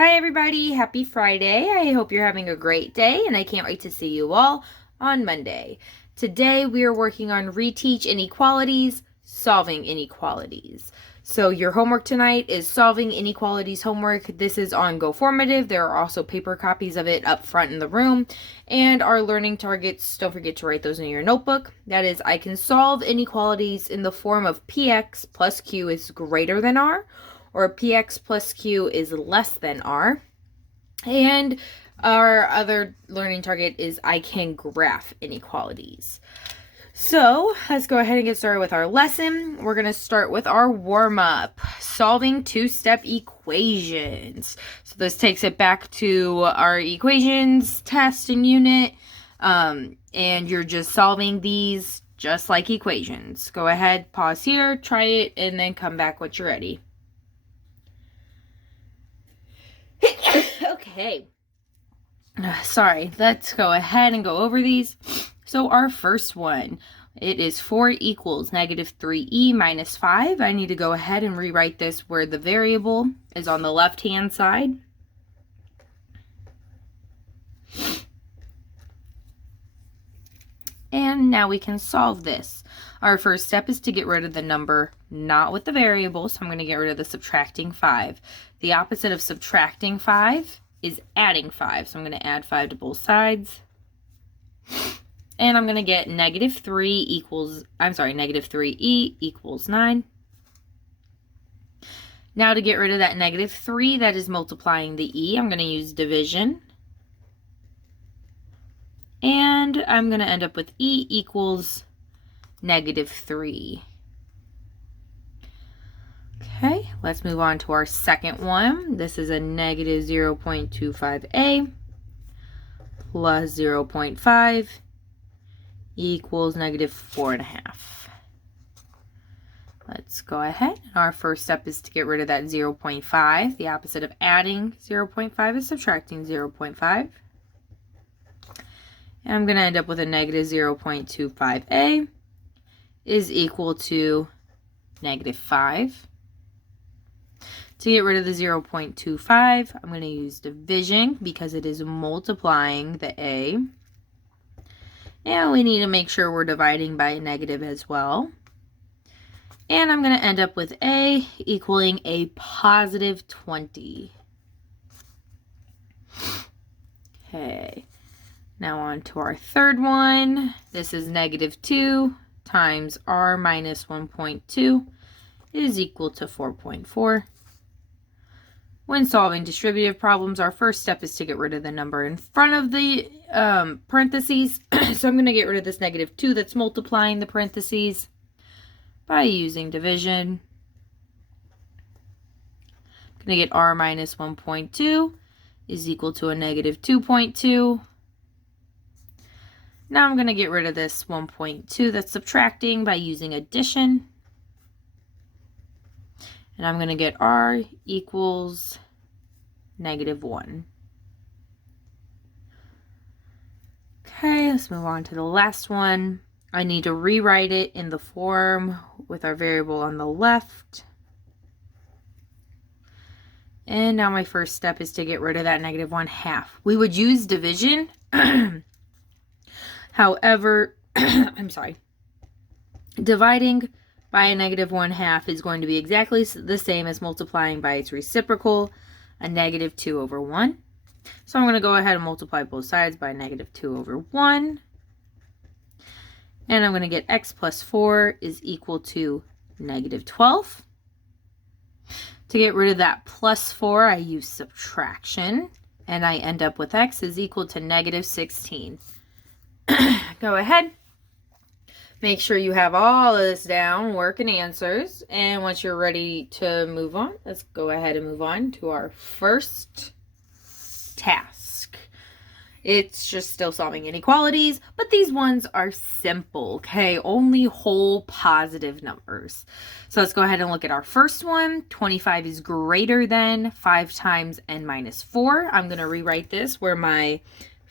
Hi everybody, happy Friday. I hope you're having a great day and I can't wait to see you all on Monday. Today we are working on Reteach Inequalities, solving inequalities. So your homework tonight is solving inequalities homework. This is on GoFormative. There are also paper copies of it up front in the room. And our learning targets, don't forget to write those in your notebook. That is, I can solve inequalities in the form of px plus q is greater than r, or px plus q is less than r. And our other learning target is I can graph inequalities. So let's go ahead and get started with our lesson. We're going to start with our warm-up, solving two-step equations. So this takes it back to our equations test and unit, and you're just solving these just like equations. Go ahead, pause here, try it, and then come back when you're ready. Okay. Sorry, let's go ahead and go over these. So our first one, it is 4 equals negative 3e minus 5. I need to go ahead and rewrite this where the variable is on the left-hand side. And now we can solve this. Our first step is to get rid of the number not with the variable, so I'm going to get rid of the subtracting 5. The opposite of subtracting 5 is adding 5, so I'm going to add 5 to both sides. And I'm going to get negative 3e equals 9. Now to get rid of that negative 3 that is multiplying the e, I'm going to use division. And I'm going to end up with e equals negative 3. Okay, let's move on to our second one. This is a negative 0.25a plus 0.5 equals negative 4.5. Let's go ahead. Our first step is to get rid of that 0.5. The opposite of adding 0.5 is subtracting 0.5. And I'm going to end up with a negative 0.25a is equal to negative 5. To get rid of the 0.25, I'm going to use division because it is multiplying the a. And we need to make sure we're dividing by a negative as well. And I'm going to end up with a equaling a positive 20. Okay. Now on to our third one. This is negative 2 times r minus 1.2 is equal to 4.4. When solving distributive problems, our first step is to get rid of the number in front of the parentheses. So I'm going to get rid of this negative 2 that's multiplying the parentheses by using division. I'm going to get r minus 1.2 is equal to a negative 2.2. Now I'm going to get rid of this 1.2 that's subtracting by using addition. And I'm going to get r equals negative 1. Okay, let's move on to the last one. I need to rewrite it in the form with our variable on the left. And now my first step is to get rid of that negative 1/2. We would use division. However, I'm sorry, dividing by a negative 1/2 is going to be exactly the same as multiplying by its reciprocal, a negative 2 over 1. So I'm going to go ahead and multiply both sides by negative 2 over 1. And I'm going to get x plus 4 is equal to negative 12. To get rid of that plus 4, I use subtraction. And I end up with x is equal to negative 16. Go ahead. Make sure you have all of this down, work and answers. And once you're ready to move on, let's go ahead and move on to our first task. It's just still solving inequalities, but these ones are simple, okay? Only whole positive numbers. So let's go ahead and look at our first one. 25 is greater than 5 times n minus 4. I'm going to rewrite this where my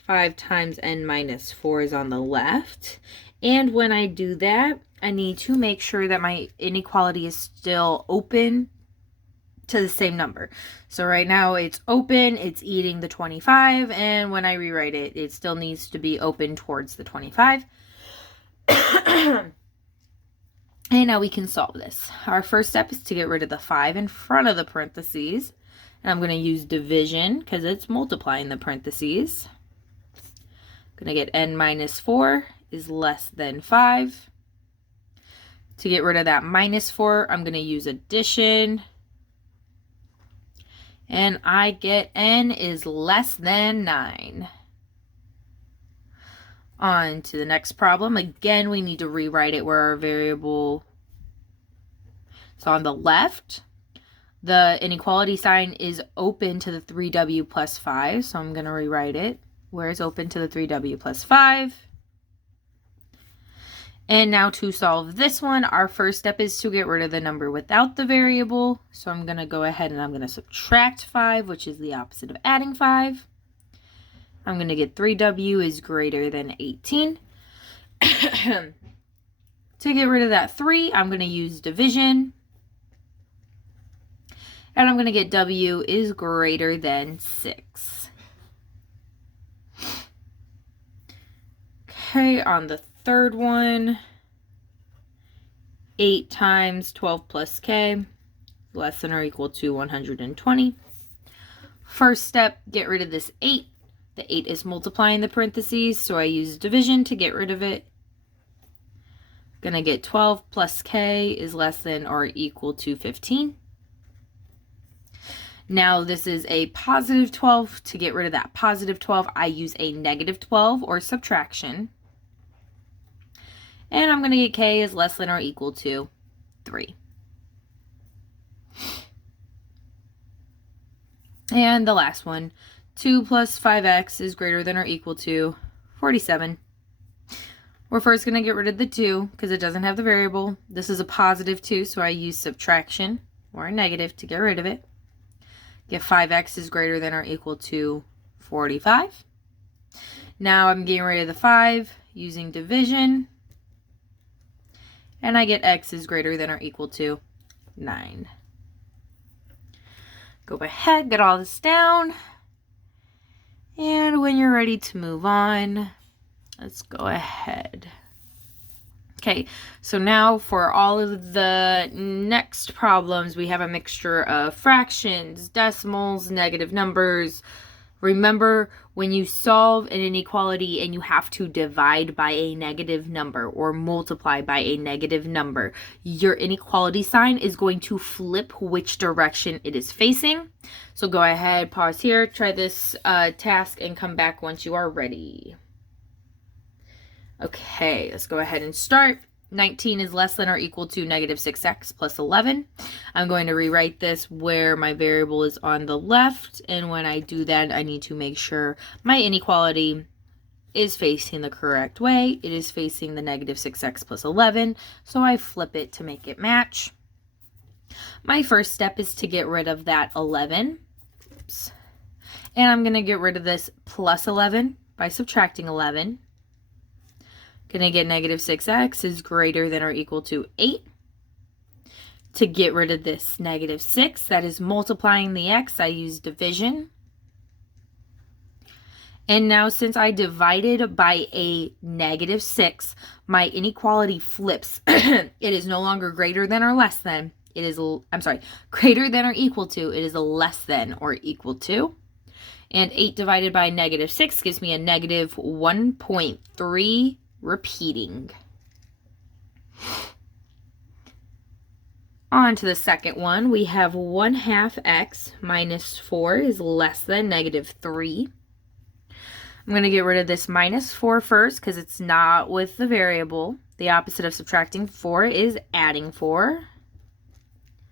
5 times n minus 4 is on the left. And when I do that, I need to make sure that my inequality is still open to the same number. So right now it's open, it's eating the 25, and when I rewrite it, it still needs to be open towards the 25. And now we can solve this. Our first step is to get rid of the 5 in front of the parentheses. And I'm going to use division because it's multiplying the parentheses. I'm going to get n minus 4 is less than 5. To get rid of that minus 4, I'm going to use addition. And I get n is less than 9. On to the next problem. Again, we need to rewrite it where our variable is on the left. The inequality sign is open to the 3w plus 5, so I'm going to rewrite it where it's open to the 3w plus 5. And now to solve this one, our first step is to get rid of the number without the variable. So I'm going to go ahead and I'm going to subtract 5, which is the opposite of adding 5. I'm going to get 3w is greater than 18. To get rid of that 3, I'm going to use division. And I'm going to get w is greater than 6. Okay, on the third one, 8 times 12 plus k, less than or equal to 120. First step, get rid of this 8. The 8 is multiplying the parentheses, so I use division to get rid of it. Gonna get 12 plus k is less than or equal to 15. Now this is a positive 12. To get rid of that positive 12, I use a negative 12 or subtraction. And I'm going to get k is less than or equal to 3. And the last one, 2 plus 5x is greater than or equal to 47. We're first going to get rid of the 2 because it doesn't have the variable. This is a positive 2, so I use subtraction or a negative to get rid of it. Get 5x is greater than or equal to 45. Now I'm getting rid of the 5 using division. And I get x is greater than or equal to 9. Go ahead, get all this down. And when you're ready to move on, let's go ahead. Okay, so now for all of the next problems, we have a mixture of fractions, decimals, negative numbers. Remember, when you solve an inequality and you have to divide by a negative number or multiply by a negative number, your inequality sign is going to flip which direction it is facing. So go ahead, pause here, try this task, and come back once you are ready. Okay, let's go ahead and start. 19 is less than or equal to negative 6x plus 11. I'm going to rewrite this where my variable is on the left, and when I do that, I need to make sure my inequality is facing the correct way. It is facing the negative 6x plus 11, so I flip it to make it match. My first step is to get rid of that 11. Oops. And I'm going to get rid of this plus 11 by subtracting 11. Gonna get negative 6x is greater than or equal to 8. To get rid of this negative 6, that is multiplying the x, I use division. And now since I divided by a negative 6, my inequality flips. It is no longer greater than or less than. It is, greater than or equal to. It is a less than or equal to. And 8 divided by negative 6 gives me a negative 1.3. Repeating. On to the second one, we have 1/2 x minus 4 is less than negative 3. I'm going to get rid of this minus 4 first because it's not with the variable. The opposite of subtracting 4 is adding 4.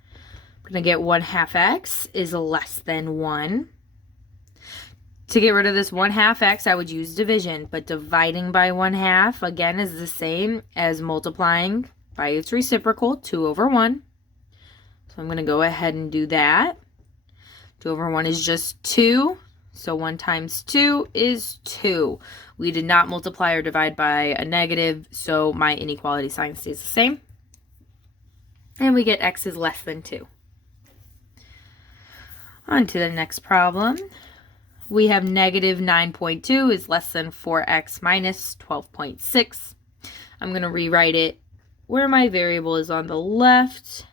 I'm going to get 1/2 x is less than 1. To get rid of this 1/2 x, I would use division, but dividing by 1/2, again, is the same as multiplying by its reciprocal, 2 over 1. So I'm going to go ahead and do that. 2 over 1 is just 2, so 1 times 2 is 2. We did not multiply or divide by a negative, so my inequality sign stays the same. And we get x is less than 2. On to the next problem. We have negative 9.2 is less than 4x minus 12.6. I'm going to rewrite it where my variable is on the left.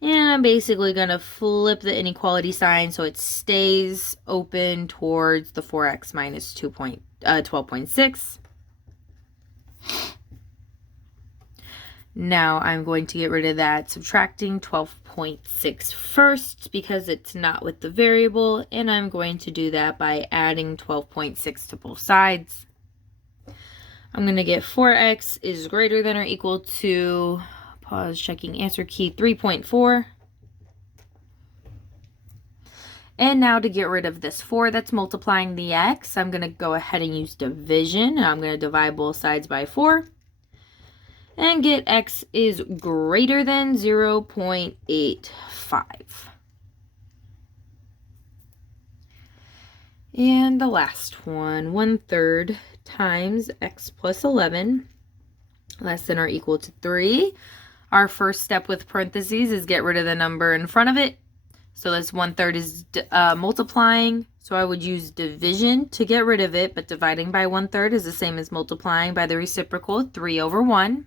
And I'm basically going to flip the inequality sign so it stays open towards the 4x minus 12.6. Now I'm going to get rid of that subtracting 12.6 first because it's not with the variable, and I'm going to do that by adding 12.6 to both sides. I'm going to get 4x is greater than or equal to, pause, checking answer key, 3.4. And now to get rid of this 4 that's multiplying the x, I'm going to go ahead and use division. And I'm going to divide both sides by 4. And get x is greater than 0.85. And the last one, 1/3 times x plus 11 less than or equal to 3. Our first step with parentheses is get rid of the number in front of it. So this 1/3 is multiplying. So I would use division to get rid of it, but dividing by 1/3 is the same as multiplying by the reciprocal, 3/1.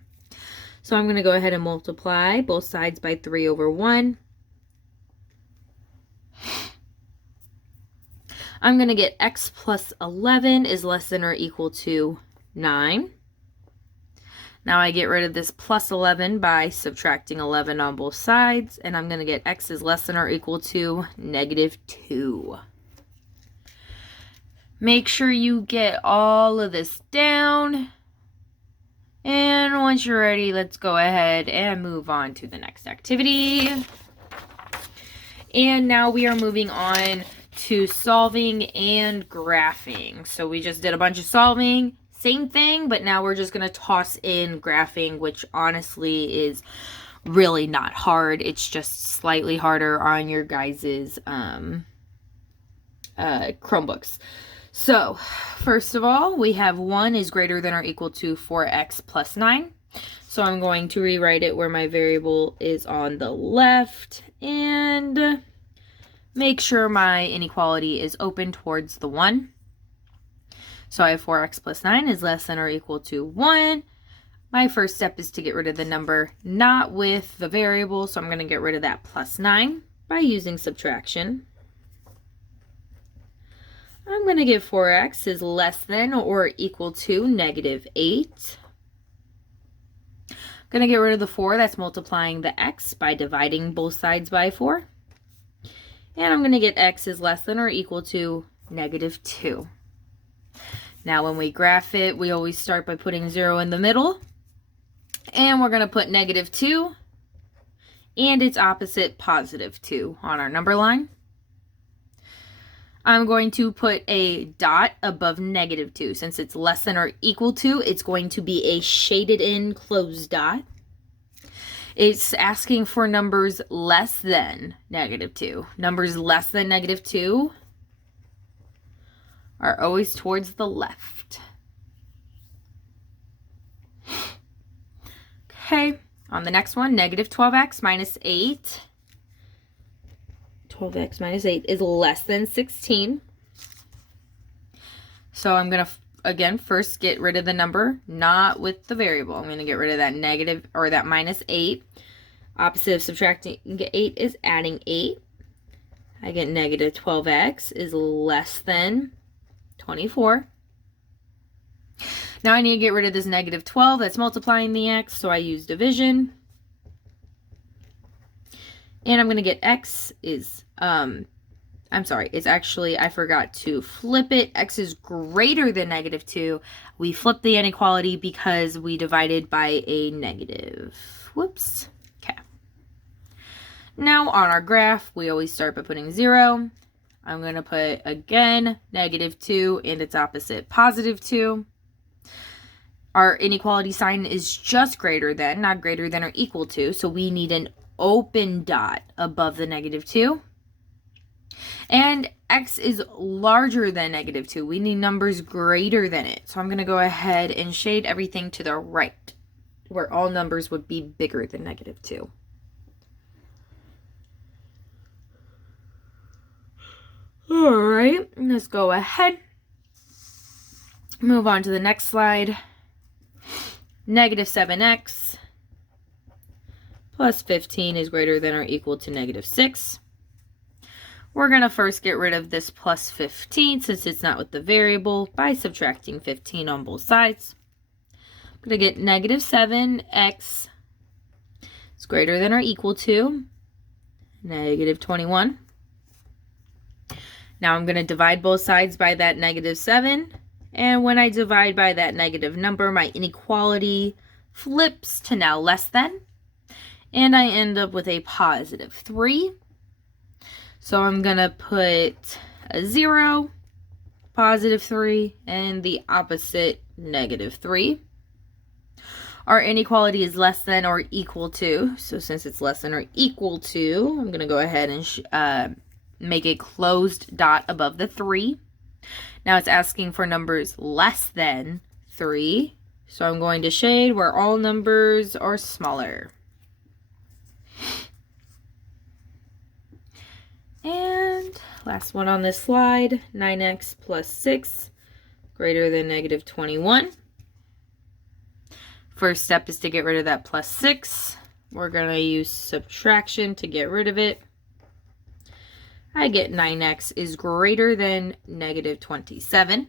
So I'm going to go ahead and multiply both sides by 3/1. I'm going to get x plus 11 is less than or equal to 9. Now I get rid of this plus 11 by subtracting 11 on both sides, and I'm going to get x is less than or equal to -2. Make sure you get all of this down. And once you're ready, let's go ahead and move on to the next activity. And now we are moving on to solving and graphing. So we just did a bunch of solving, same thing, but now we're just going to toss in graphing, which honestly is really not hard. It's just slightly harder on your guys's Chromebooks. So, first of all, we have 1 is greater than or equal to 4x plus 9. So I'm going to rewrite it where my variable is on the left and make sure my inequality is open towards the 1. So I have 4x plus 9 is less than or equal to 1. My first step is to get rid of the number not with the variable, so I'm going to get rid of that plus 9 by using subtraction. I'm going to get 4x is less than or equal to -8. I'm going to get rid of the 4 that's multiplying the x by dividing both sides by 4. And I'm going to get x is less than or equal to -2. Now when we graph it, we always start by putting 0 in the middle. And we're going to put -2 and its opposite +2 on our number line. I'm going to put a dot above -2. Since it's less than or equal to, it's going to be a shaded in closed dot. It's asking for numbers less than -2. Numbers less than -2 are always towards the left. Okay, on the next one, -12x minus 8. 12x minus 8 is less than 16. So I'm going to, again, first get rid of the number, not with the variable. I'm going to get rid of that negative, or that -8. Opposite of subtracting 8 is adding 8. I get -12x is less than 24. Now I need to get rid of this -12 that's multiplying the x, so I use division. And I'm going to get x is, I'm sorry, it's actually, I forgot to flip it. X is greater than -2. We flipped the inequality because we divided by a negative. Whoops. Okay. Now on our graph, we always start by putting 0. I'm going to put, again, -2 and its opposite, +2. Our inequality sign is just greater than, not greater than or equal to, so we need an open dot above the -2. And x is larger than -2. We need numbers greater than it. So I'm going to go ahead and shade everything to the right, where all numbers would be bigger than -2. All right, let's go ahead. Move on to the next slide. Negative 7x plus 15 is greater than or equal to negative 6. We're going to first get rid of this plus 15 since it's not with the variable by subtracting 15 on both sides. I'm going to get negative 7x is greater than or equal to negative 21. Now I'm going to divide both sides by that negative 7. And when I divide by that negative number, my inequality flips to now less than. And I end up with a positive 3. So I'm going to put a 0, positive 3, and the opposite, negative 3. Our inequality is less than or equal to. So since it's less than or equal to, I'm going to go ahead and make a closed dot above the 3. Now it's asking for numbers less than 3. So I'm going to shade where all numbers are smaller. And last one on this slide, 9x plus 6 greater than negative 21. First step is to get rid of that plus 6. We're going to use subtraction to get rid of it. I get 9x is greater than negative 27.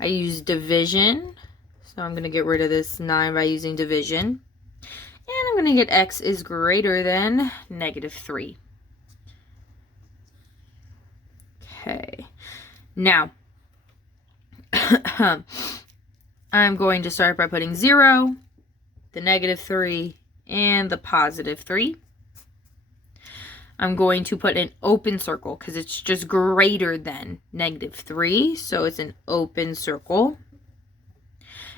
I use division. So I'm going to get rid of this 9 by using division. And I'm going to get x is greater than negative 3. Okay. Now, I'm going to start by putting 0, the negative 3, and the positive 3. I'm going to put an open circle because it's just greater than negative 3. So it's an open circle.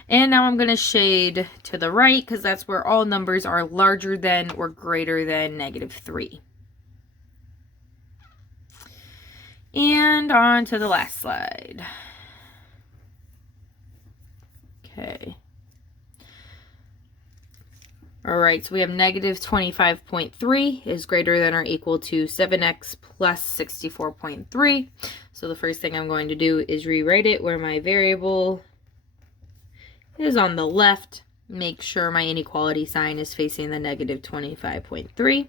And now I'm going to shade to the right because that's where all numbers are larger than or greater than negative 3. And on to the last slide. Okay. All right, so we have negative 25.3 is greater than or equal to 7x plus 64.3. So the first thing I'm going to do is rewrite it where my variable is on the left. Make sure my inequality sign is facing the negative 25.3.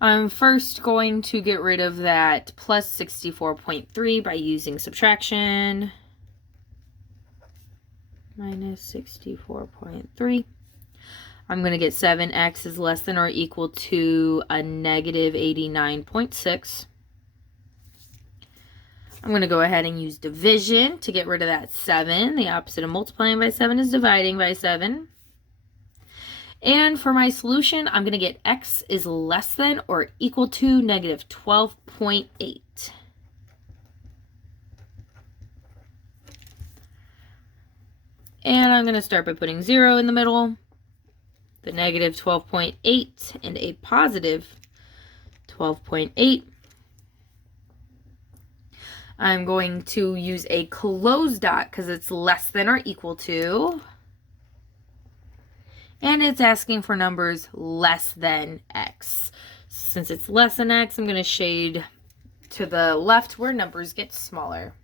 I'm first going to get rid of that plus 64.3 by using subtraction. Minus 64.3. I'm going to get 7x is less than or equal to a negative 89.6. I'm going to go ahead and use division to get rid of that 7. The opposite of multiplying by 7 is dividing by 7. And for my solution, I'm going to get x is less than or equal to negative 12.8. And I'm going to start by putting 0 in the middle, the negative 12.8, and a positive 12.8. I'm going to use a closed dot because it's less than or equal to. And it's asking for numbers less than x. Since it's less than x, I'm going to shade to the left where numbers get smaller.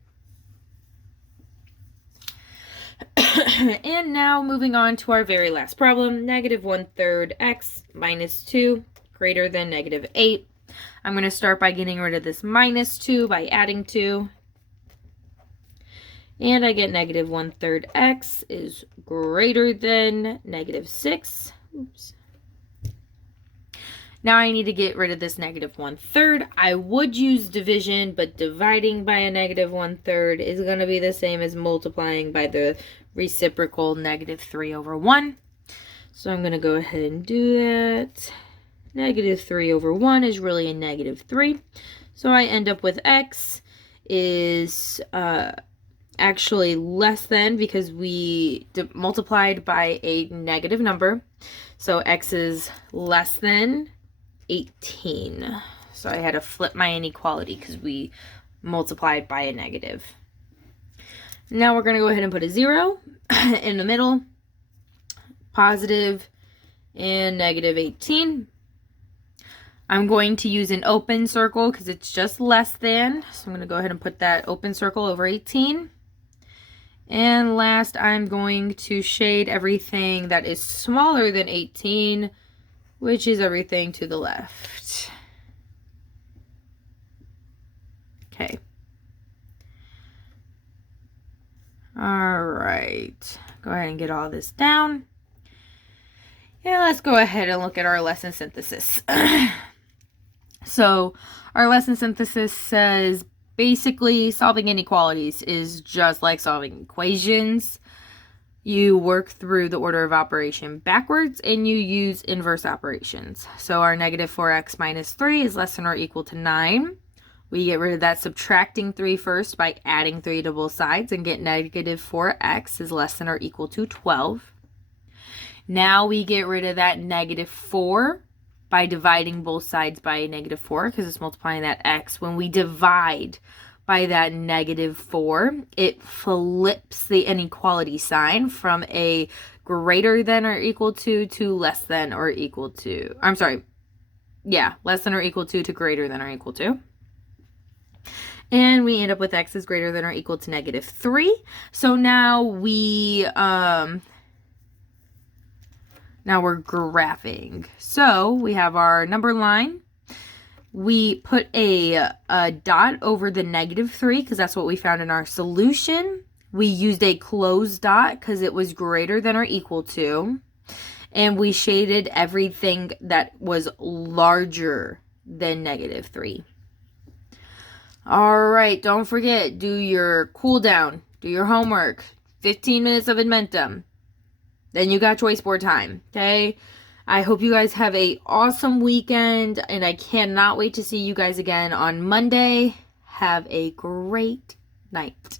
And now moving on to our very last problem, negative 1/3 x minus 2 greater than negative 8. I'm going to start by getting rid of this minus 2 by adding 2. And I get negative 1/3 x is greater than negative 6. Oops. Now I need to get rid of this negative 1/3. I would use division, but dividing by a negative 1/3 is going to be the same as multiplying by the reciprocal negative 3/1. So I'm going to go ahead and do that. Negative 3/1 is really a negative 3. So I end up with x is actually less than because we multiplied by a negative number. So x is less than 18. So I had to flip my inequality because we multiplied by a negative. Now we're going to go ahead and put a 0 in the middle, positive and negative 18. I'm going to use an open circle because it's just less than. So I'm going to go ahead and put that open circle over 18. And last, I'm going to shade everything that is smaller than 18, which is everything to the left. Okay. All right. Go ahead and get all this down. Yeah, let's go ahead and look at our lesson synthesis. So our lesson synthesis says basically solving inequalities is just like solving equations. You work through the order of operation backwards and you use inverse operations. So our negative 4x minus 3 is less than or equal to 9. We get rid of that subtracting 3 first by adding 3 to both sides and get negative 4x is less than or equal to 12. Now we get rid of that negative 4 by dividing both sides by negative 4 because it's multiplying that x. When we divide by that negative 4, it flips the inequality sign from a greater than or equal to less than or equal to. I'm sorry. Yeah, less than or equal to greater than or equal to. And we end up with x is greater than or equal to negative 3. So now now we're graphing. So we have our number line. We put a dot over the negative 3 because that's what we found in our solution. We used a closed dot because it was greater than or equal to. And we shaded everything that was larger than negative 3. All right, don't forget, do your cool down, do your homework, 15 minutes of Admentum. Then you got choice board time, okay? I hope you guys have an awesome weekend, and I cannot wait to see you guys again on Monday. Have a great night.